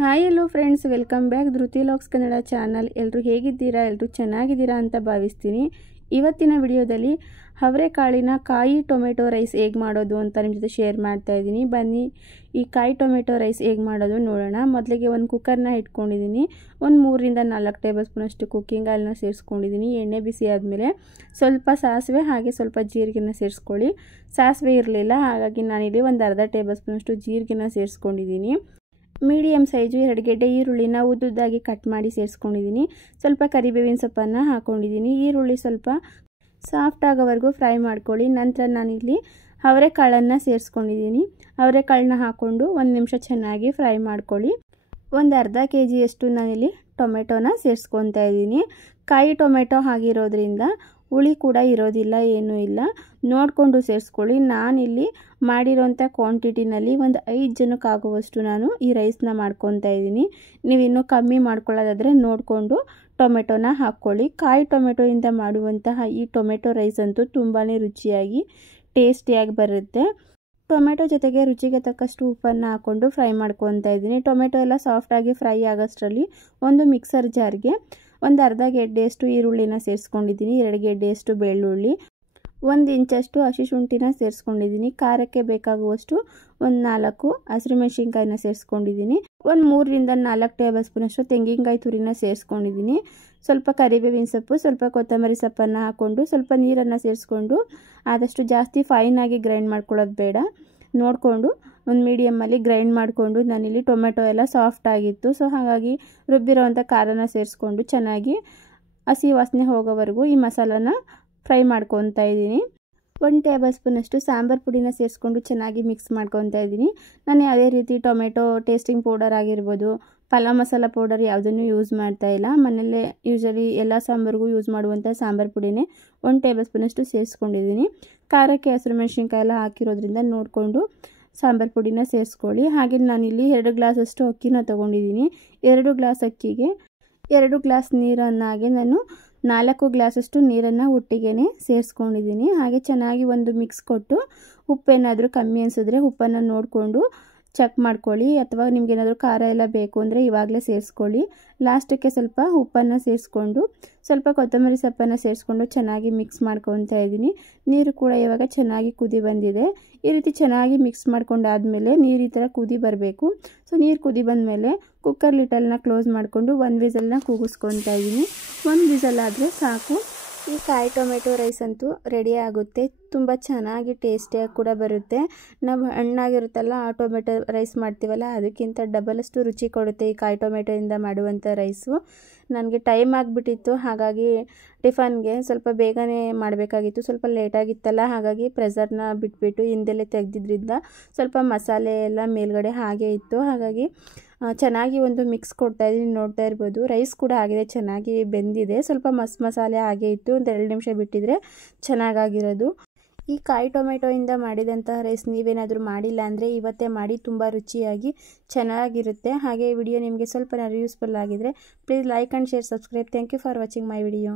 Hi hello friends, welcome back Dhruti logs Kannada channel. ಎಲ್ಲರೂ ಹೇಗಿದ್ದೀರಾ? ಎಲ್ಲರೂ ಚೆನ್ನಾಗಿದ್ದೀರಾ ಅಂತ ಭಾವಿಸ್ತೀನಿ. ಇವತ್ತಿನ ವಿಡಿಯೋದಲ್ಲಿ ಅವರೆಕಾಳಿನ ಕಾಯಿ ಟೊಮೆಟೊ ರೈಸ್ ಹೇಗೆ ಮಾಡೋದು ಅಂತ ನಿಮ್ಮ ಜೊತೆ ಶೇರ್ ಮಾಡ್ತಾ ಇದ್ದೀನಿ. ಬನ್ನಿ ಈ ಕಾಯಿ ಟೊಮೆಟೊ ರೈಸ್ ಹೇಗೆ ಮಾಡೋದು ನೋಡೋಣ. ಮೊದಲಿಗೆ ಒಂದು ಕುಕ್ಕರ್ನ ಇಟ್ಕೊಂಡಿದ್ದೀನಿ. ಒಂದು 3 ರಿಂದ 4 ಟೇಬಲ್ ಸ್ಪೂನಷ್ಟು ಕುಕ್ಕಿಂಗ್ ಆಯಿಲ್ನ ಸೇರಿಸ್ಕೊಂಡಿದ್ದೀನಿ. ಎಣ್ಣೆ ಬಿಸಿ ಆದಮೇಲೆ ಸ್ವಲ್ಪ ಸಾಸಿವೆ ಹಾಗೆ ಸ್ವಲ್ಪ ಜೀರಿಗೆನ ಸೇರಿಸ್ಕೊಳ್ಳಿ. ಸಾಸಿವೆ ಇರಲಿಲ್ಲ, ಹಾಗಾಗಿ ನಾನಿಲ್ಲಿ ಒಂದು ಅರ್ಧ ಟೇಬಲ್ ಸ್ಪೂನಷ್ಟು ಜೀರಿಗೆನ ಸೇರಿಸ್ಕೊಂಡಿದ್ದೀನಿ. ಮೀಡಿಯಮ್ ಸೈಜು 2 ಗೆಡ್ಡೆ ಈರುಳ್ಳಿನ ಉದ್ದುದ್ದಾಗಿ ಕಟ್ ಮಾಡಿ ಸೇರಿಸ್ಕೊಂಡಿದ್ದೀನಿ. ಸ್ವಲ್ಪ ಕರಿಬೇವಿನ ಸೊಪ್ಪನ್ನು ಹಾಕ್ಕೊಂಡಿದ್ದೀನಿ. ಈರುಳ್ಳಿ ಸ್ವಲ್ಪ ಸಾಫ್ಟ್ ಆಗೋವರೆಗೂ ಫ್ರೈ ಮಾಡ್ಕೊಳ್ಳಿ. ನಂತರ ನಾನಿಲ್ಲಿ ಅವರೆಕಾಳನ್ನು ಸೇರಿಸ್ಕೊಂಡಿದ್ದೀನಿ. ಅವರೆಕಾಳನ್ನ ಹಾಕ್ಕೊಂಡು 1 ನಿಮಿಷ ಚೆನ್ನಾಗಿ ಫ್ರೈ ಮಾಡ್ಕೊಳ್ಳಿ. ಒಂದು ಅರ್ಧ ಕೆಜಿಯಷ್ಟು ನಾನಿಲ್ಲಿ ಟೊಮೆಟೊನ ಸೇರಿಸ್ಕೊತಾ ಇದ್ದೀನಿ. ಕಾಯಿ ಟೊಮೆಟೊ ಆಗಿರೋದ್ರಿಂದ ಹುಳಿ ಕೂಡ ಇರೋದಿಲ್ಲ, ಏನೂ ಇಲ್ಲ, ನೋಡಿಕೊಂಡು ಸೇರಿಸ್ಕೊಳ್ಳಿ. ನಾನಿಲ್ಲಿ ಮಾಡಿರೋಂಥ ಕ್ವಾಂಟಿಟಿನಲ್ಲಿ ಒಂದು 5 ಜನಕ್ಕಾಗುವಷ್ಟು ನಾನು ಈ ರೈಸ್ನ ಮಾಡ್ಕೊತಾ ಇದ್ದೀನಿ. ನೀವು ಇನ್ನೂ ಕಮ್ಮಿ ಮಾಡ್ಕೊಳ್ಳೋದಾದರೆ ನೋಡಿಕೊಂಡು ಟೊಮೆಟೊನ ಹಾಕ್ಕೊಳ್ಳಿ. ಕಾಯಿ ಟೊಮೆಟೊಯಿಂದ ಮಾಡುವಂತಹ ಈ ಟೊಮೆಟೊ ರೈಸ್ ಅಂತೂ ತುಂಬಾ ರುಚಿಯಾಗಿ ಟೇಸ್ಟಿಯಾಗಿ ಬರುತ್ತೆ. ಟೊಮೆಟೊ ಜೊತೆಗೆ ರುಚಿಗೆ ತಕ್ಕಷ್ಟು ಉಪ್ಪನ್ನು ಹಾಕ್ಕೊಂಡು ಫ್ರೈ ಮಾಡ್ಕೊತಾ ಇದ್ದೀನಿ. ಟೊಮೆಟೊ ಎಲ್ಲ ಸಾಫ್ಟಾಗಿ ಫ್ರೈ ಆಗೋಷ್ಟರಲ್ಲಿ ಒಂದು ಮಿಕ್ಸರ್ ಜಾರ್ಗೆ ಒಂದು ಅರ್ಧ ಗೆಡ್ಡೆಯಷ್ಟು ಈರುಳ್ಳಿನ ಸೇರಿಸ್ಕೊಂಡಿದ್ದೀನಿ. 2 ಗೆಡ್ಡೆಯಷ್ಟು ಬೆಳ್ಳುಳ್ಳಿ, 1 ಇಂಚಷ್ಟು ಹಸಿ ಶುಂಠಿನ ಸೇರಿಸ್ಕೊಂಡಿದ್ದೀನಿ. ಖಾರಕ್ಕೆ ಬೇಕಾಗುವಷ್ಟು ಒಂದು 4 ಹಸಿರುಮೆಣಸಿನ್ಕಾಯಿನ ಸೇರಿಸ್ಕೊಂಡಿದ್ದೀನಿ. ಒಂದು 3 ರಿಂದ 4 ಟೇಬಲ್ ಸ್ಪೂನಷ್ಟು ತೆಂಗಿನಕಾಯಿ ತುರಿನ ಸೇರಿಸ್ಕೊಂಡಿದ್ದೀನಿ. ಸ್ವಲ್ಪ ಕರಿಬೇವಿನ ಸೊಪ್ಪು, ಸ್ವಲ್ಪ ಕೊತ್ತಂಬರಿ ಸೊಪ್ಪನ್ನು ಹಾಕ್ಕೊಂಡು ಸ್ವಲ್ಪ ನೀರನ್ನು ಸೇರಿಸ್ಕೊಂಡು, ಆದಷ್ಟು ಜಾಸ್ತಿ ಫೈನಾಗಿ ಗ್ರೈಂಡ್ ಮಾಡ್ಕೊಳ್ಳೋದು ಬೇಡ, ನೋಡಿಕೊಂಡು ಒಂದು ಮೀಡಿಯಮ್ಮಲ್ಲಿ ಗ್ರೈಂಡ್ ಮಾಡಿಕೊಂಡು, ನಾನಿಲ್ಲಿ ಟೊಮೆಟೊ ಎಲ್ಲ ಸಾಫ್ಟ್ ಆಗಿತ್ತು, ಸೊ ಹಾಗಾಗಿ ರುಬ್ಬಿರೋವಂಥ ಖಾರನ ಸೇರಿಸ್ಕೊಂಡು ಚೆನ್ನಾಗಿ ಹಸಿ ವಾಸನೆ ಹೋಗೋವರೆಗೂ ಈ ಮಸಾಲಾನ ಫ್ರೈ ಮಾಡ್ಕೊತಾ ಇದ್ದೀನಿ. 1 ಟೇಬಲ್ ಸ್ಪೂನಷ್ಟು ಸಾಂಬಾರು ಪುಡಿನ ಸೇರಿಸ್ಕೊಂಡು ಚೆನ್ನಾಗಿ ಮಿಕ್ಸ್ ಮಾಡ್ಕೊತಾ ಇದ್ದೀನಿ. ನಾನು ಯಾವುದೇ ರೀತಿ ಟೊಮೆಟೊ ಟೇಸ್ಟಿಂಗ್ ಪೌಡರ್ ಆಗಿರ್ಬೋದು, ಪಲಾವ್ ಮಸಾಲ ಪೌಡರ್ ಯಾವುದನ್ನು ಯೂಸ್ ಮಾಡ್ತಾ ಇಲ್ಲ. ಮನೆಯಲ್ಲೇ ಯೂಶಲಿ ಎಲ್ಲ ಸಾಂಬಾರಿಗೂ ಯೂಸ್ ಮಾಡುವಂಥ ಸಾಂಬಾರು ಪುಡಿನೇ 1 ಟೇಬಲ್ ಸ್ಪೂನಷ್ಟು ಸೇರಿಸ್ಕೊಂಡಿದ್ದೀನಿ. ಖಾರಕ್ಕೆ ಹಸಿರು ಮೆಣಸಿನ್ಕಾಯಿ ಎಲ್ಲ ಹಾಕಿರೋದ್ರಿಂದ ನೋಡಿಕೊಂಡು ಸಾಂಬಾರು ಪುಡಿನ ಸೇರಿಸ್ಕೊಳ್ಳಿ. ಹಾಗೆ ನಾನಿಲ್ಲಿ 2 ಗ್ಲಾಸಷ್ಟು ಅಕ್ಕಿನ ತೊಗೊಂಡಿದ್ದೀನಿ. 2 ಗ್ಲಾಸ್ ಅಕ್ಕಿಗೆ 2 ಗ್ಲಾಸ್ ನೀರನ್ನಾಗೆ ನಾನು 4 ಗ್ಲಾಸಷ್ಟು ನೀರನ್ನು ಒಟ್ಟಿಗೆ ಸೇರಿಸ್ಕೊಂಡಿದ್ದೀನಿ. ಹಾಗೆ ಚೆನ್ನಾಗಿ ಒಂದು ಮಿಕ್ಸ್ ಕೊಟ್ಟು ಉಪ್ಪೇನಾದರೂ ಕಮ್ಮಿ ಅನಿಸಿದ್ರೆ ಉಪ್ಪನ್ನು ನೋಡಿಕೊಂಡು ಚೆಕ್ ಮಾಡ್ಕೊಳ್ಳಿ, ಅಥವಾ ನಿಮಗೇನಾದರೂ ಖಾರ ಎಲ್ಲ ಬೇಕು ಅಂದರೆ ಇವಾಗಲೇ ಸೇರಿಸ್ಕೊಳ್ಳಿ. ಲಾಸ್ಟಕ್ಕೆ ಸ್ವಲ್ಪ ಉಪ್ಪನ್ನು ಸೇರಿಸ್ಕೊಂಡು ಸ್ವಲ್ಪ ಕೊತ್ತಂಬರಿ ಸೊಪ್ಪನ್ನು ಸೇರಿಸ್ಕೊಂಡು ಚೆನ್ನಾಗಿ ಮಿಕ್ಸ್ ಮಾಡ್ಕೊತಾ ಇದ್ದೀನಿ. ನೀರು ಕೂಡ ಇವಾಗ ಚೆನ್ನಾಗಿ ಕುದಿ ಬಂದಿದೆ. ಈ ರೀತಿ ಚೆನ್ನಾಗಿ ಮಿಕ್ಸ್ ಮಾಡ್ಕೊಂಡಾದಮೇಲೆ ನೀರು ಈ ಥರ ಕುದಿ ಬರಬೇಕು. ಸೊ ನೀರು ಕುದಿ ಬಂದಮೇಲೆ ಕುಕ್ಕರ್ ಲಿಟಲ್ನ ಕ್ಲೋಸ್ ಮಾಡಿಕೊಂಡು 1 ವಿಸಲ್ನ ಕೂಗಿಸ್ಕೊತಾ ಇದ್ದೀನಿ. 1 ವಿಸಲ್ ಆದರೆ ಸಾಕು. ಈ ಕಾಯಿ ಟೊಮೆಟೊ ರೈಸ್ ಅಂತೂ ರೆಡಿ ಆಗುತ್ತೆ. ತುಂಬ ಚೆನ್ನಾಗಿ ಟೇಸ್ಟಿಯಾಗಿ ಕೂಡ ಬರುತ್ತೆ. ನಾವು ಹಣ್ಣಾಗಿರುತ್ತಲ್ಲ ಆ ಟೊಮೆಟೊ ರೈಸ್ ಮಾಡ್ತೀವಲ್ಲ, ಅದಕ್ಕಿಂತ ಡಬಲಷ್ಟು ರುಚಿ ಕೊಡುತ್ತೆ ಈ ಕಾಯಿ ಟೊಮೆಟೊಯಿಂದ ಮಾಡುವಂಥ ರೈಸು. ನನಗೆ ಟೈಮ್ ಆಗಿಬಿಟ್ಟಿತ್ತು, ಹಾಗಾಗಿ ಟಿಫನ್ಗೆ ಸ್ವಲ್ಪ ಬೇಗನೆ ಮಾಡಬೇಕಾಗಿತ್ತು. ಸ್ವಲ್ಪ ಲೇಟಾಗಿತ್ತಲ್ಲ, ಹಾಗಾಗಿ ಪ್ರೆಸರ್ನ ಬಿಟ್ಬಿಟ್ಟು ಹಿಂದೆಲೆ ತೆಗೆದಿದ್ರಿಂದ ಸ್ವಲ್ಪ ಮಸಾಲೆ ಎಲ್ಲ ಮೇಲ್ಗಡೆ ಹಾಗೆ ಇತ್ತು. ಹಾಗಾಗಿ ಚೆನ್ನಾಗಿ ಒಂದು ಮಿಕ್ಸ್ ಕೊಡ್ತಾಯಿದ್ದೀನಿ, ನೋಡ್ತಾ ಇರ್ಬೋದು. ರೈಸ್ ಕೂಡ ಆಗಿದೆ, ಚೆನ್ನಾಗಿ ಬೆಂದಿದೆ. ಸ್ವಲ್ಪ ಮಸಾಲೆ ಹಾಗೆ ಇತ್ತು, ಒಂದು 2 ನಿಮಿಷ ಬಿಟ್ಟಿದ್ರೆ ಚೆನ್ನಾಗಾಗಿರೋದು. ಈ ಕಾಯಿ ಟೊಮೆಟೊಯಿಂದ ಮಾಡಿದಂತಹ ರೈಸ್ ನೀವೇನಾದರೂ ಮಾಡಿಲ್ಲ ಅಂದರೆ ಇವತ್ತೇ ಮಾಡಿ, ತುಂಬ ರುಚಿಯಾಗಿ ಚೆನ್ನಾಗಿರುತ್ತೆ. ಹಾಗೆ ಈ ವಿಡಿಯೋ ನಿಮಗೆ ಸ್ವಲ್ಪ ಯೂಸ್ಫುಲ್ ಆಗಿದ್ರೆ please like and share, subscribe. Thank you for watching my video.